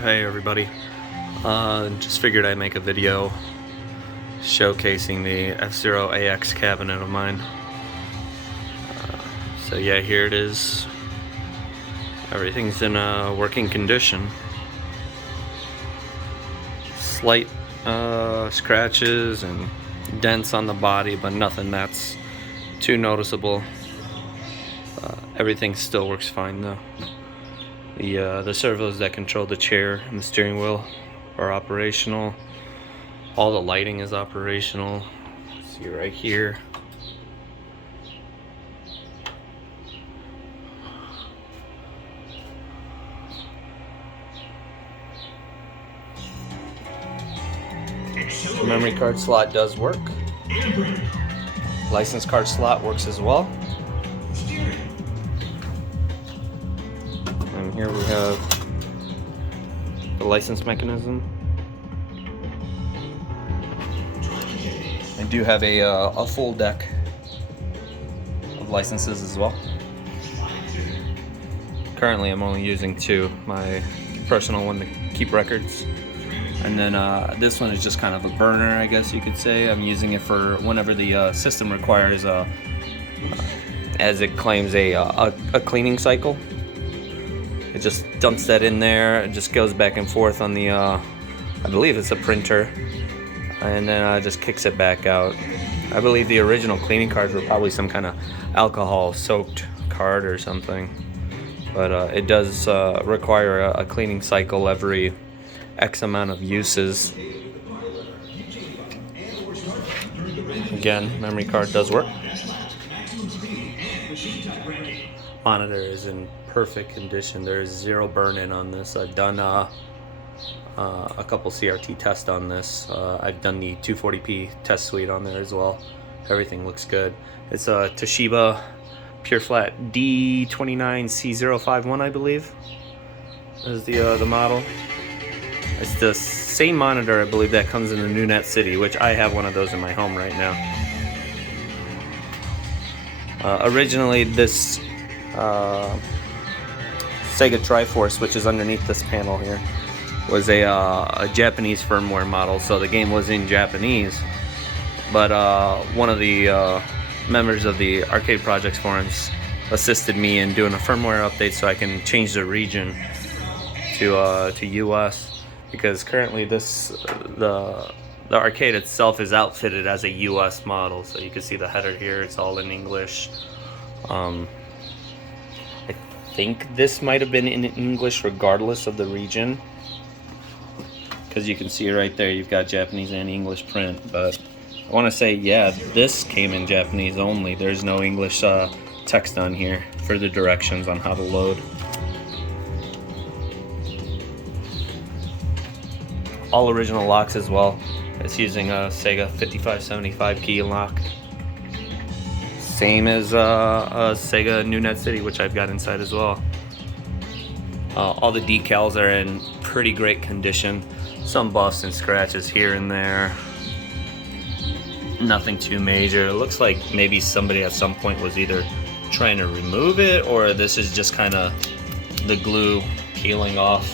Hey everybody, just figured I'd make a video showcasing the F-Zero AX cabinet of mine. So yeah, here it is. Everything's in working condition. Slight scratches and dents on the body, but nothing that's too noticeable. Everything still works fine though. The servos that control the chair and the steering wheel are operational. All the lighting is operational. See right here. The memory card slot does work. License card slot works as well. And here we have the license mechanism. I do have a full deck of licenses as well. Currently I'm only using two, my personal one to keep records, and then this one is just kind of a burner, I guess you could say. I'm using it for whenever the system requires, as it claims, a cleaning cycle. It just dumps that in there. It just goes back and forth on the, I believe it's a printer, and then just kicks it back out. I believe the original cleaning cards were probably some kind of alcohol-soaked card or something, but it does require a cleaning cycle every X amount of uses. Again, memory card does work. Monitor is in perfect condition. There is zero burn-in on this. I've done a couple CRT tests on this. I've done the 240p test suite on there as well. Everything looks good. It's a Toshiba Pure Flat D29C051, I believe, is the model. It's the same monitor, I believe, that comes in the new Net City, which I have one of those in my home right now. Originally, this Sega Triforce, which is underneath this panel here, was a Japanese firmware model, so the game was in Japanese. But one of the members of the Arcade Projects forums assisted me in doing a firmware update so I can change the region to US, because currently the arcade itself is outfitted as a US model. So you can see the header here, it's all in English. I think this might have been in English regardless of the region, because you can see right there you've got Japanese and English print. But I want to say, yeah, this came in Japanese only. There's no English text on here for the directions on how to load. All original locks as well. It's using a Sega 5575 key lock. Same as a Sega New Net City, which I've got inside as well. All the decals are in pretty great condition. Some buffs and scratches here and there. Nothing too major. It looks like maybe somebody at some point was either trying to remove it, or this is just kind of the glue peeling off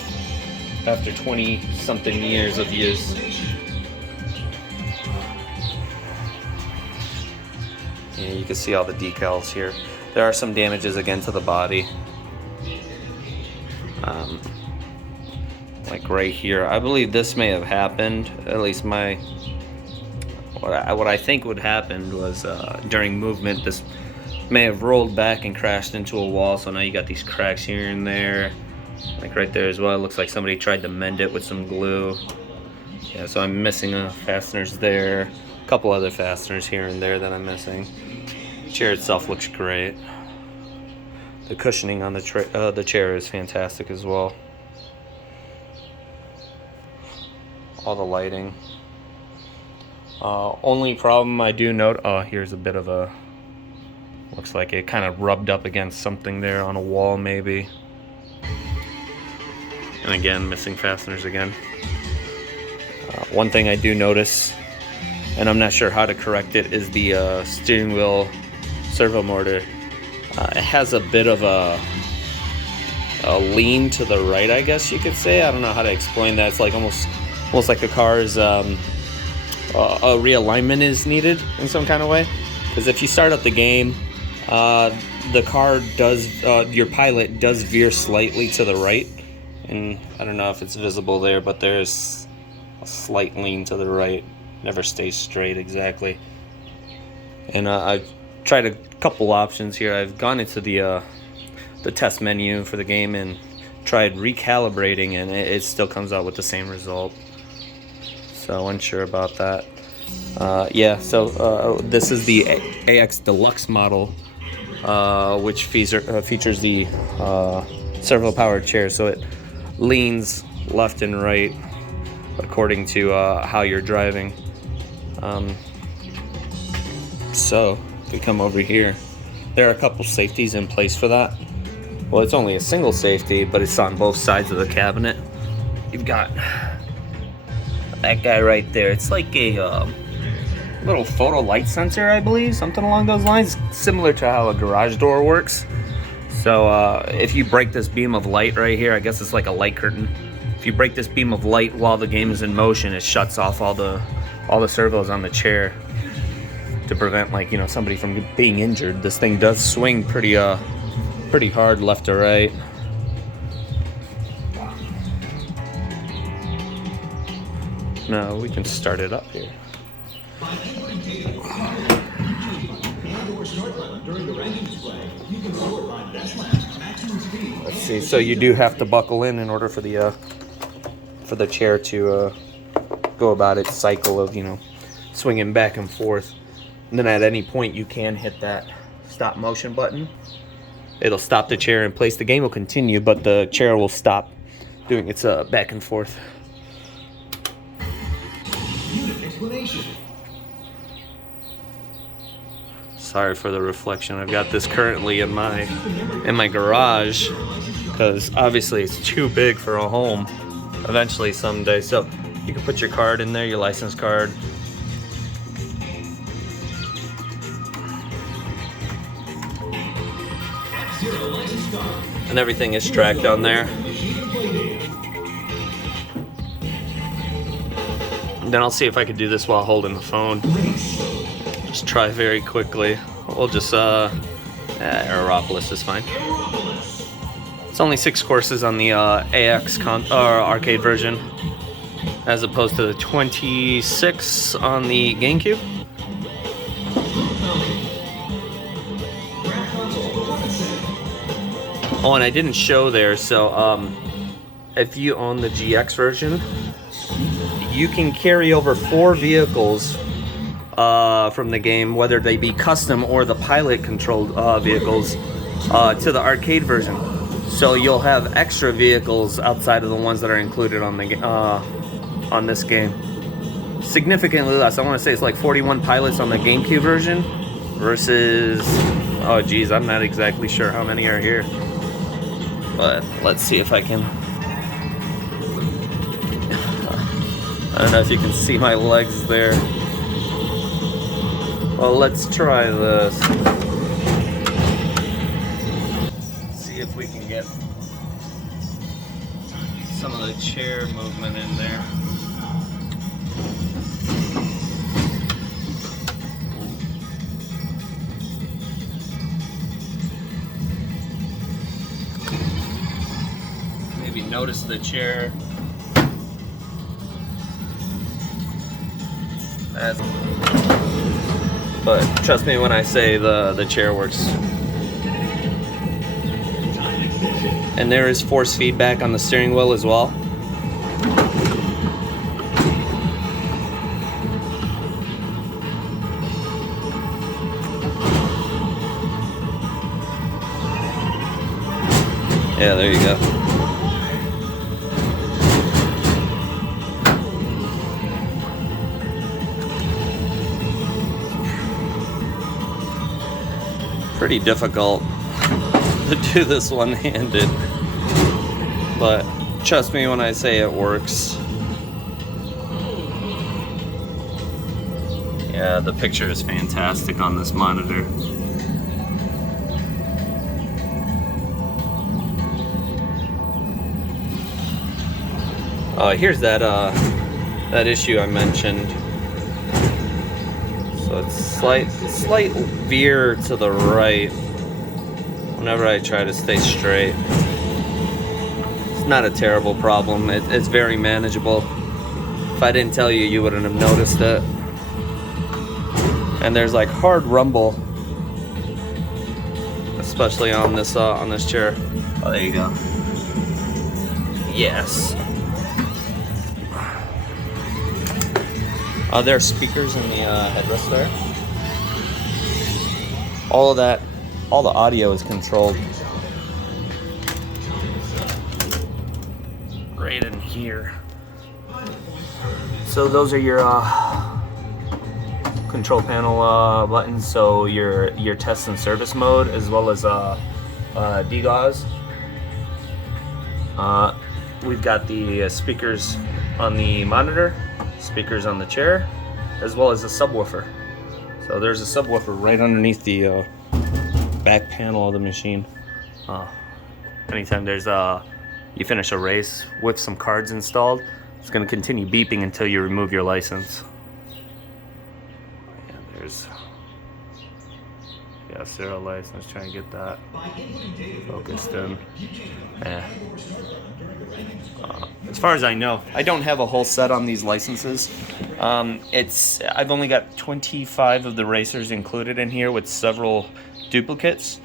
after 20-something years of use. Yeah, you can see all the decals here. There are some damages again to the body. Like right here, I believe this may have happened. At least what I think would happen was during movement, this may have rolled back and crashed into a wall. So now you got these cracks here and there. Like right there as well, it looks like somebody tried to mend it with some glue. Yeah, so I'm missing fasteners there. A couple other fasteners here and there that I'm missing. The chair itself looks great. The cushioning on the chair is fantastic as well. All the lighting. Only problem I do note, here's a bit of a, looks like it kind of rubbed up against something there on a wall maybe. And again, missing fasteners again. One thing I do notice, and I'm not sure how to correct it, is the steering wheel servo motor. It has a bit of a lean to the right, I guess you could say. I don't know how to explain that. It's like almost like a car's a realignment is needed in some kind of way. Because if you start up the game, the car does, your pilot does veer slightly to the right. And I don't know if it's visible there, but there's a slight lean to the right. Never stays straight exactly. And I've tried a couple options here. I've gone into the test menu for the game and tried recalibrating, and it still comes out with the same result. So unsure about that. Yeah, so this is the AX Deluxe model, which features the servo-powered chair, so it leans left and right according to how you're driving. So if we come over here, there are a couple safeties in place for that. Well, it's only a single safety, but it's on both sides of the cabinet. You've got that guy right there. It's like a little photo light sensor, I believe, something along those lines, similar to how a garage door works. So if you break this beam of light right here, I guess it's like a light curtain. If you break this beam of light while the game is in motion, it shuts off all the servos on the chair to prevent, like, you know, somebody from being injured. This thing does swing pretty hard left to right. No, we can start it up here. Let's see. So you do have to buckle in order for the chair to go about its cycle of, you know, swinging back and forth. And then at any point you can hit that stop motion button. It'll stop the chair in place. The game will continue, but the chair will stop doing its back and forth. Sorry for the reflection. I've got this currently in my garage because obviously it's too big for a home eventually someday. So you can put your card in there, your license card. And everything is tracked on there. And then I'll see if I can do this while holding the phone. Just try very quickly. We'll just, Aeropolis is fine. It's only 6 courses on the AX arcade version, as opposed to the 26 on the GameCube. Oh, and I didn't show there, so if you own the GX version, you can carry over 4 vehicles from the game, whether they be custom or the pilot-controlled vehicles, to the arcade version. So you'll have extra vehicles outside of the ones that are included on the on this game. Significantly less. I want to say it's like 41 pilots on the GameCube version versus, oh geez, I'm not exactly sure how many are here. But let's see if I can. I don't know if you can see my legs there. Well, let's try this. See if we can get some of the chair movement in there. Maybe notice the chair. But trust me when I say the chair works. And there is force feedback on the steering wheel as well. Yeah, there you go. Pretty difficult to do this one-handed, but trust me when I say it works. Yeah, the picture is fantastic on this monitor. Here's that that issue I mentioned. So it's slight veer to the right whenever I try to stay straight. It's not a terrible problem. It's very manageable. If I didn't tell you, you wouldn't have noticed it. And there's like hard rumble, especially on this chair. Oh, there you go. Yes. There are speakers in the headrest there. All of that, all the audio is controlled right in here. So those are your control panel buttons. So your test and service mode, as well as DGAUs. We've got the speakers on the monitor, speakers on the chair, as well as a subwoofer. So there's a subwoofer right underneath the back panel of the machine. Anytime there's you finish a race with some cards installed, it's going to continue beeping until you remove your license. And there's serial license. Trying to get that focused in. Yeah. As far as I know, I don't have a whole set on these licenses. I've only got 25 of the racers included in here with several duplicates.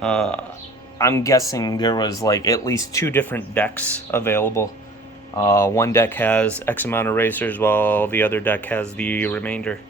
I'm guessing there was like at least 2 different decks available. One deck has X amount of racers, while the other deck has the remainder.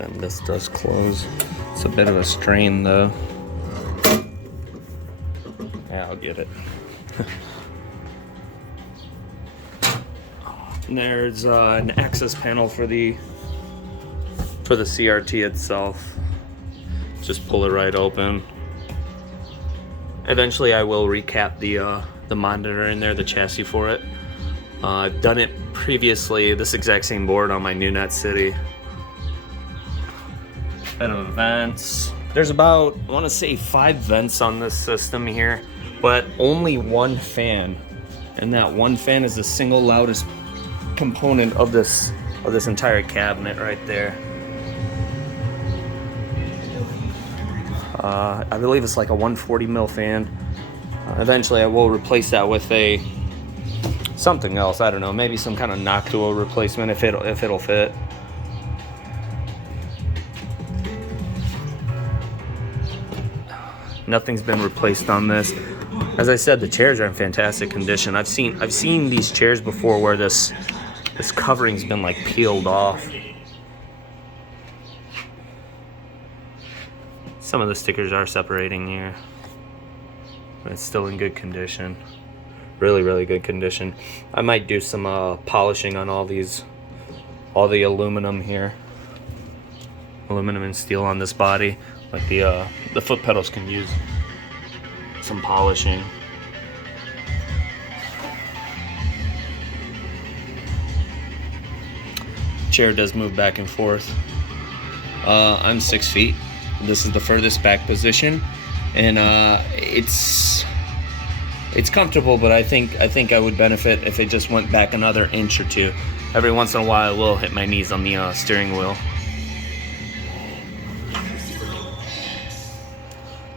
And this does close. It's a bit of a strain though. Yeah, I'll get it. And there's an access panel for the CRT itself. Just pull it right open. Eventually I will recap the monitor in there, the chassis for it. I've done it previously, this exact same board on my new Net City. Bit of vents. There's about, I want to say 5 vents on this system here, but only 1 fan. And that 1 fan is the single loudest component of this entire cabinet right there. I believe it's like a 140 mil fan. Eventually I will replace that with something else. I don't know, maybe some kind of Noctua replacement if it'll fit. Nothing's been replaced on this. As I said, the chairs are in fantastic condition. I've seen these chairs before where this covering's been like peeled off. Some of the stickers are separating here, but it's still in good condition. Really, really good condition. I might do some polishing on all the aluminum here. Aluminum and steel on this body. Like the foot pedals can use some polishing. Chair does move back and forth. I'm 6 feet. This is the furthest back position, and it's comfortable. But I think I would benefit if it just went back another inch or 2. Every once in a while, I will hit my knees on the steering wheel.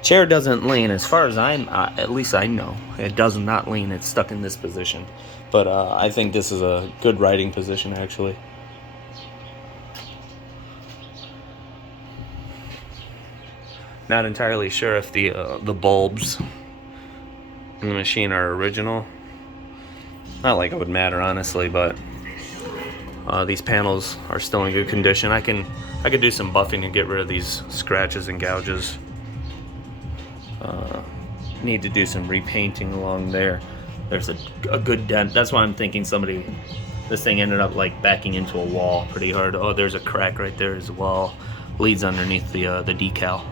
Chair doesn't lean, as far as at least I know, it does not lean. It's stuck in this position. but I think this is a good riding position actually. Not entirely sure if the bulbs in the machine are original. Not like it would matter honestly, but these panels are still in good condition. I could do some buffing to get rid of these scratches and gouges. Need to do some repainting along there. There's a good dent. That's why I'm thinking this thing ended up like backing into a wall pretty hard. Oh, there's a crack right there as well. Leads underneath the decal.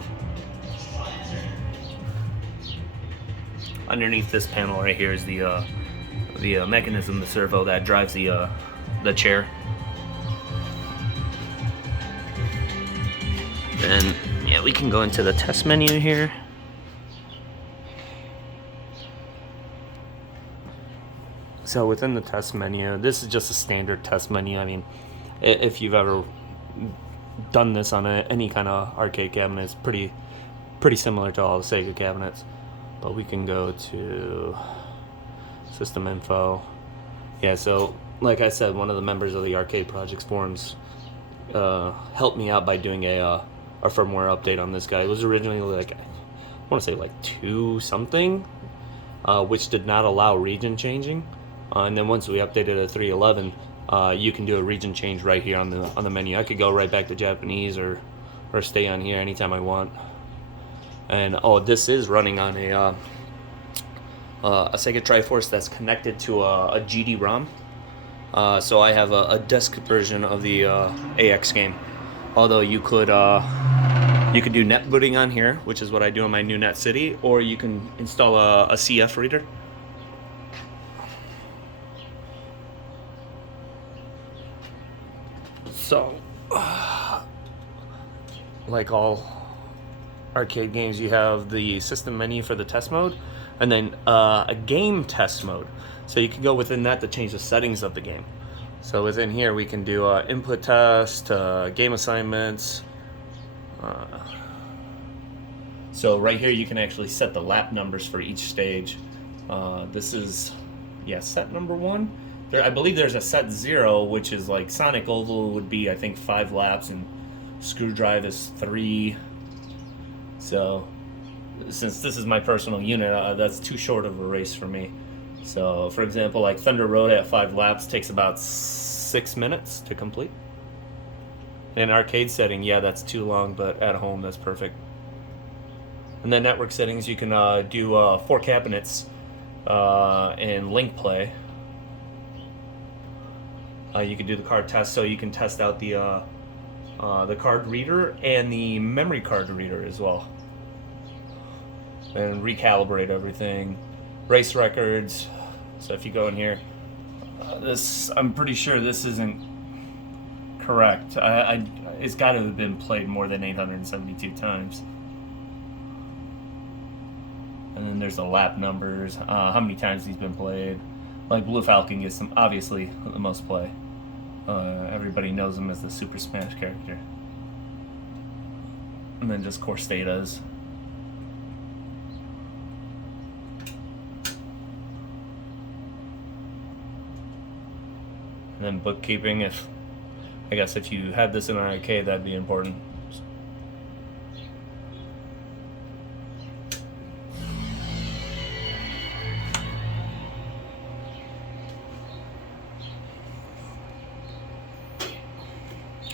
Underneath this panel right here is the mechanism, the servo that drives the chair. And yeah, we can go into the test menu here. So within the test menu, this is just a standard test menu. I mean, if you've ever done this on any kind of arcade cabinet, it's pretty similar to all the Sega cabinets. But we can go to system info. Yeah, so like I said, one of the members of the Arcade Projects forums helped me out by doing a firmware update on this guy. It was originally like, I want to say like 2 something, which did not allow region changing. And then once we updated to 3.11, you can do a region change right here on the menu. I could go right back to Japanese or stay on here anytime I want. And this is running on a Sega Triforce that's connected to a GD-ROM. So I have a disk version of the AX game. Although you could do net booting on here, which is what I do on my new Net City, or you can install a CF reader. So, like all arcade games, you have the system menu for the test mode, and then a game test mode. So you can go within that to change the settings of the game. So within here we can do input test, game assignments. So right here you can actually set the lap numbers for each stage. This is, set number 1. I believe there's a set 0, which is like Sonic Oval would be, I think, 5 laps, and Screwdrive is 3. So, since this is my personal unit, that's too short of a race for me. So, for example, like Thunder Road at 5 laps takes about 6 minutes to complete. In an arcade setting, that's too long, but at home, that's perfect. And then network settings, you can do 4 cabinets in link play. You can do the card test, so you can test out the card reader and the memory card reader as well, and recalibrate everything. Race records. So if you go in here, I'm pretty sure this isn't correct. It's got to have been played more than 872 times. And then there's the lap numbers, how many times he's been played. Like Blue Falcon gets obviously the most play. Everybody knows him as the Super Smash character. And then just course status. And then bookkeeping, I guess if you had this in an arcade, that'd be important.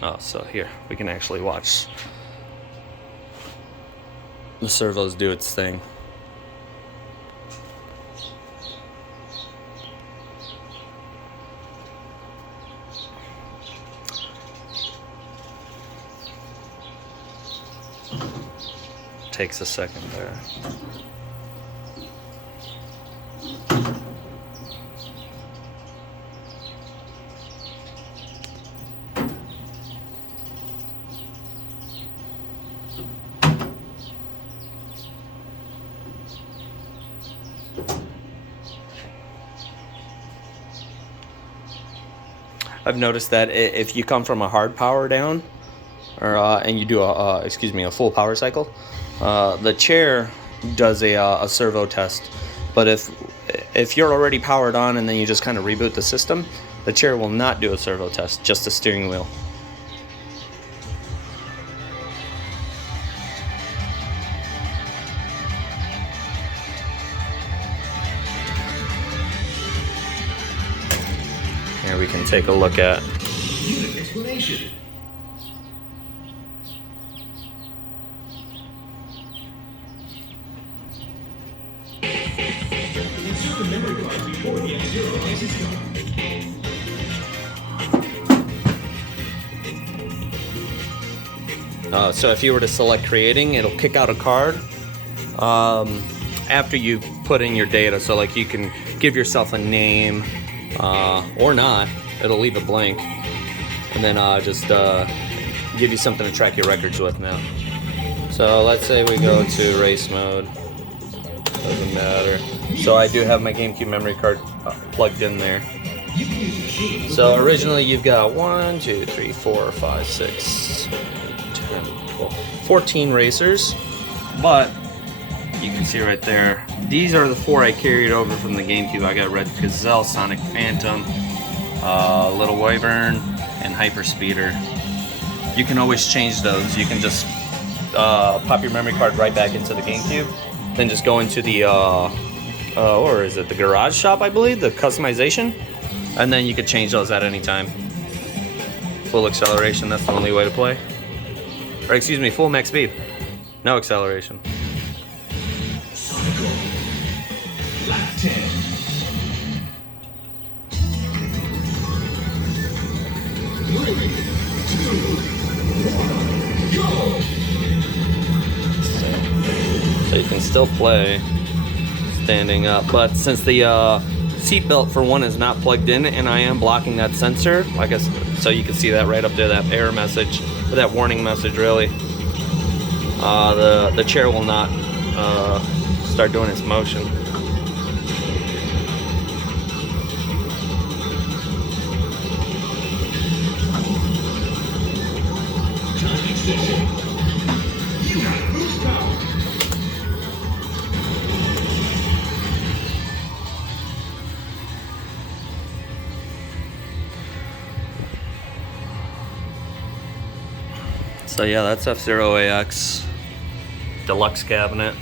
Oh, so here we can actually watch the servos do its thing. Takes a second there. I've noticed that if you come from a hard power down, or and you do a full power cycle, the chair does a servo test. But if if you're already powered on and then you just kind of reboot the system, the chair will not do a servo test, just the steering wheel. Here we can take a look at Unit explanation. Insert the memory card before the F-Zero license card. So if you were to select creating, it'll kick out a card after you put in your data. So like you can give yourself a name or not. It'll leave it blank, and then just give you something to track your records with now. So let's say we go to race mode. Doesn't matter. So I do have my GameCube memory card plugged in there. So originally you've got 1, 2, 3, 4, 5, 6, 10, 12, 14 racers, but you can see right there, these are the 4 I carried over from the GameCube. I got Red Gazelle, Sonic Phantom, Little Wyvern, and Hyper Speeder. You can always change those. You can just pop your memory card right back into the GameCube, then just go into the or is it the garage shop, I believe, the customization, and then you could change those at any time. Full acceleration, that's the only way to play. Or excuse me, full max speed, no acceleration. Lap 10. Three, 2, 1, go! So you can still play standing up, but since the seatbelt for one is not plugged in and I am blocking that sensor, like I said, so you can see that right up there, that error message, or that warning message really, the chair will not start doing its motion. Timing session. You got boost power. So yeah, that's F-Zero AX Deluxe cabinet.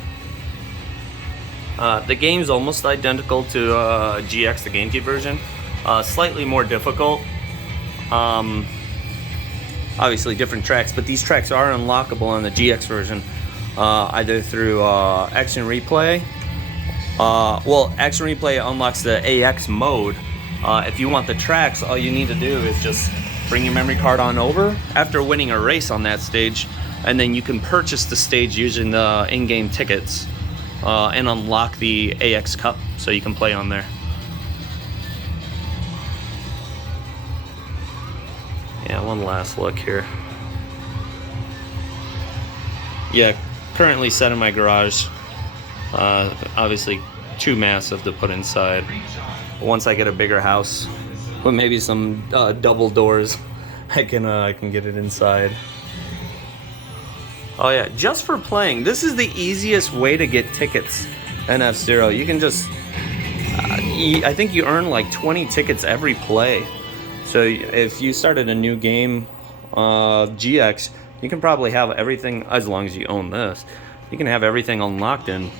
The game's almost identical to GX, the GameCube version. Slightly more difficult. Obviously different tracks, but these tracks are unlockable on the GX version, either through Action Replay. Well, Action Replay unlocks the AX mode. If you want the tracks, all you need to do is just bring your memory card on over after winning a race on that stage, and then you can purchase the stage using the in-game tickets and unlock the AX Cup so you can play on there. Yeah, one last look here. Yeah, currently set in my garage. Obviously too massive to put inside. Once I get a bigger house with maybe some double doors, I can get it inside. Oh yeah, just for playing. This is the easiest way to get tickets in F-Zero. You can just, I think you earn like 20 tickets every play. So if you started a new game, GX, you can probably have everything, as long as you own this, you can have everything unlocked in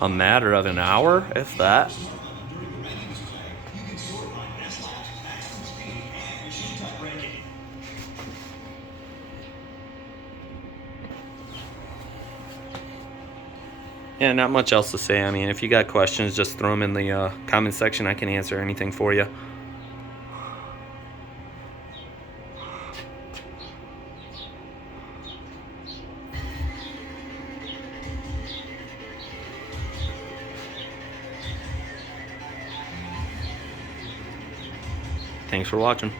a matter of an hour, if that. Yeah, not much else to say. I mean, if you got questions, just throw them in the comment section. I can answer anything for you. Thanks for watching.